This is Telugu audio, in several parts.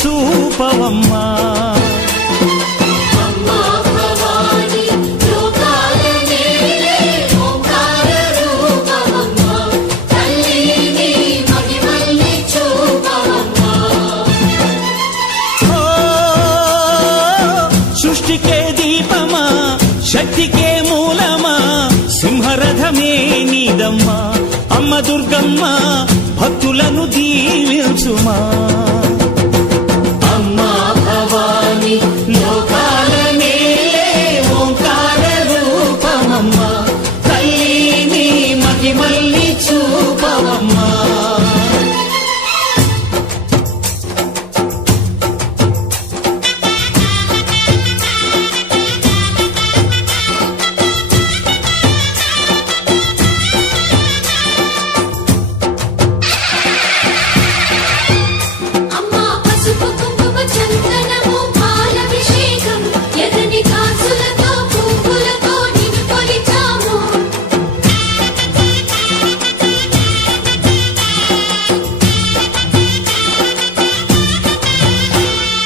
చూపవమ్మా. సృష్టికే దీపమా, శక్తికే మూలమా, సింహరథమే నీదమ్మా. అమ్మ దుర్గమ్మ భక్తులను దీవించుమా. అమ్మా భవాని లోకాల నేలే ఓంకార రూపమమ్మా. తల్లిని మహిమల్ని చూపవమ్మా.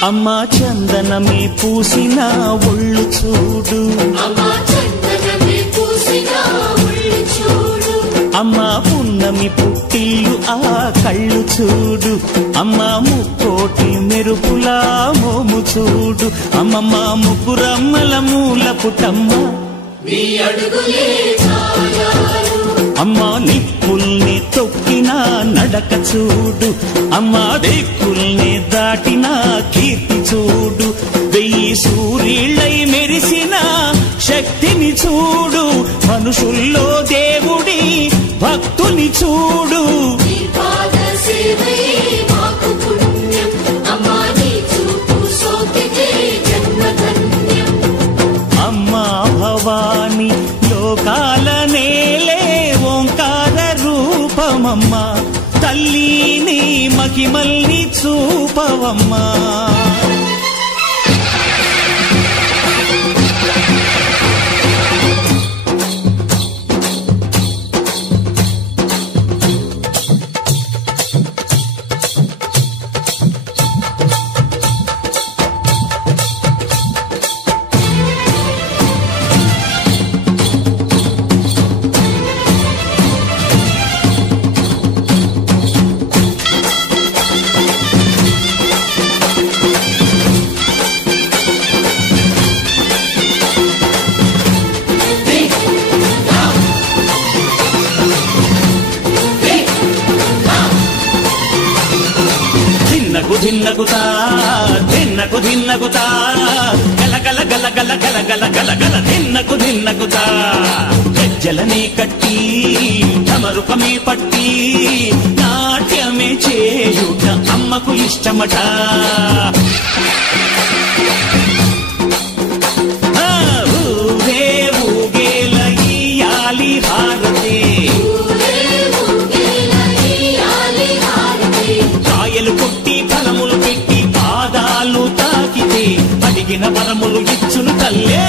అమ్మా చందనమే పూసిన ఒళ్ళు చూడు. అమ్మా పున్నమి పుట్టిల్లు ఆ కళ్ళు చూడు. అమ్మా ముక్కోటి మెరుపులా మోము చూడు. అమ్మమ్మ ముగ్గురమ్మల మూల పుటమ్మ. అమ్మా నిప్పుల్ని తొక్కిన నడక చూడు. అమ్మా దిక్కుల్ని దాటిన కీర్తి చూడు. 1000 సూర్యులై మెరిసిన శక్తిని చూడు. మనుషుల్లో దేవుడి భక్తుని చూడు. అమ్మా భవాని లోకాల నేలే ఓంకార రూపమమ్మా. తల్లిని మహిమల్ని చూపవమ్మా. ధిన్నగుతా ధిన్నకు ధిన్నగుతా గల గల గల గల గల గల గల గల ధిన్నగుతా. గజ్జలనే కట్టి ఢమరుకమే పట్టి నాట్యమే చేయుట అమ్మకు ఇష్టమట. ఊరే ఊగేల ఇయ్యాలి హారతే. కాయలు కొట్టి ఫలములు పెట్టి పాదాలు తాకితే అడిగిన వరములు ఇచ్చును తల్లే.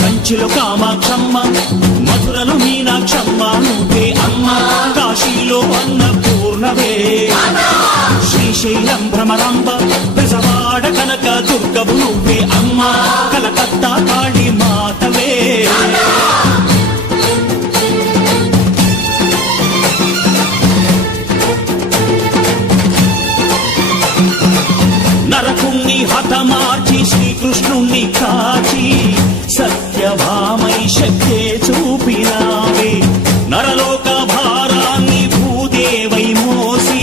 కంచిలో కామాక్షమ్మ, మధురలు మీనాక్షమ్మ నువ్వే అమ్మ. కాశీలో అన్నపూర్ణవే, శ్రీశైలం భ్రమరాంబ, బెజవాడ కనక దుర్గవు నువ్వే అమ్మ. కలకత్తా కాళీ మాతవే. నరకుణ్ణి హతమార్చి శ్రీకృష్ణుణ్ణి కాచి సత్యభామై శక్తే చూపినావే. నరలోక భారాన్ని భూదేవై మోసి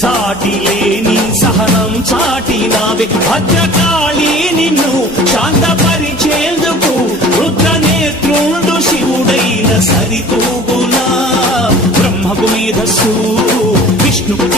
సాటి లేని సహనం చాటినావే. భద్రకాళి నిన్ను శాంతపరిచేందుకు రుద్రనేత్రుండు శివుడైన సరితూగునా. బ్రహ్మకు మేధస్సు, విష్ణుకు